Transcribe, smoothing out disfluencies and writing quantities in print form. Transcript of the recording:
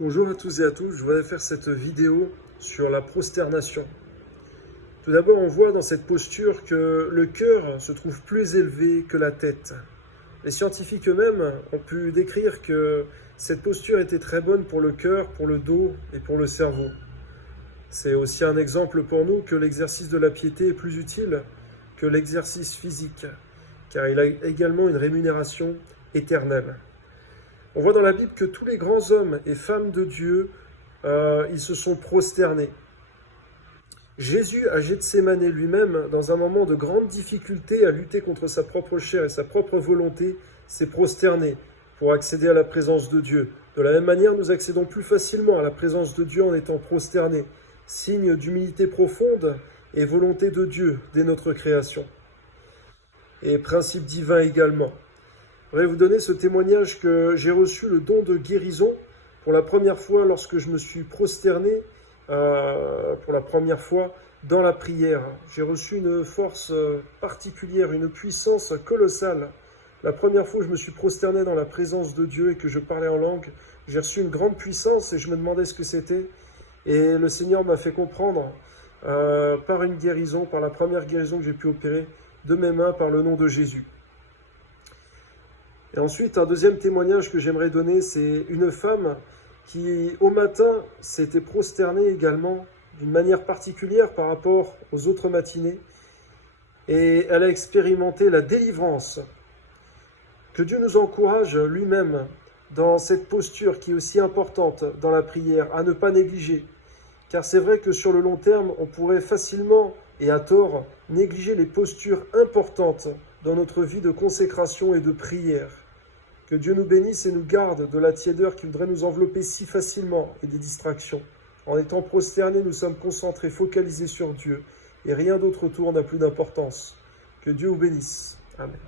Bonjour à tous et à tous, je voudrais faire cette vidéo sur la prosternation. Tout d'abord, on voit dans cette posture que le cœur se trouve plus élevé que la tête. Les scientifiques eux-mêmes ont pu décrire que cette posture était très bonne pour le cœur, pour le dos et pour le cerveau. C'est aussi un exemple pour nous que l'exercice de la piété est plus utile que l'exercice physique, car il a également une rémunération éternelle. On voit dans la Bible que tous les grands hommes et femmes de Dieu, ils se sont prosternés. Jésus à Gethsémane lui-même, dans un moment de grande difficulté à lutter contre sa propre chair et sa propre volonté, s'est prosterné pour accéder à la présence de Dieu. De la même manière, nous accédons plus facilement à la présence de Dieu en étant prosternés, signe d'humilité profonde et volonté de Dieu dès notre création. Et principe divin également. Je voudrais vous donner ce témoignage que j'ai reçu le don de guérison pour la première fois lorsque je me suis prosterné pour la première fois dans la prière. J'ai reçu une force particulière, une puissance colossale. La première fois que je me suis prosterné dans la présence de Dieu et que je parlais en langue, j'ai reçu une grande puissance et je me demandais ce que c'était. Et le Seigneur m'a fait comprendre par une guérison, par la première guérison que j'ai pu opérer de mes mains par le nom de Jésus. Et ensuite, un deuxième témoignage que j'aimerais donner, c'est une femme qui, au matin, s'était prosternée également d'une manière particulière par rapport aux autres matinées. Et elle a expérimenté la délivrance. Que Dieu nous encourage lui-même dans cette posture qui est aussi importante dans la prière, à ne pas négliger. Car c'est vrai que sur le long terme, on pourrait facilement, et à tort, négliger les postures importantes dans notre vie de consécration et de prière. Que Dieu nous bénisse et nous garde de la tiédeur qui voudrait nous envelopper si facilement et des distractions. En étant prosternés, nous sommes concentrés, focalisés sur Dieu et rien d'autre autour n'a plus d'importance. Que Dieu vous bénisse. Amen.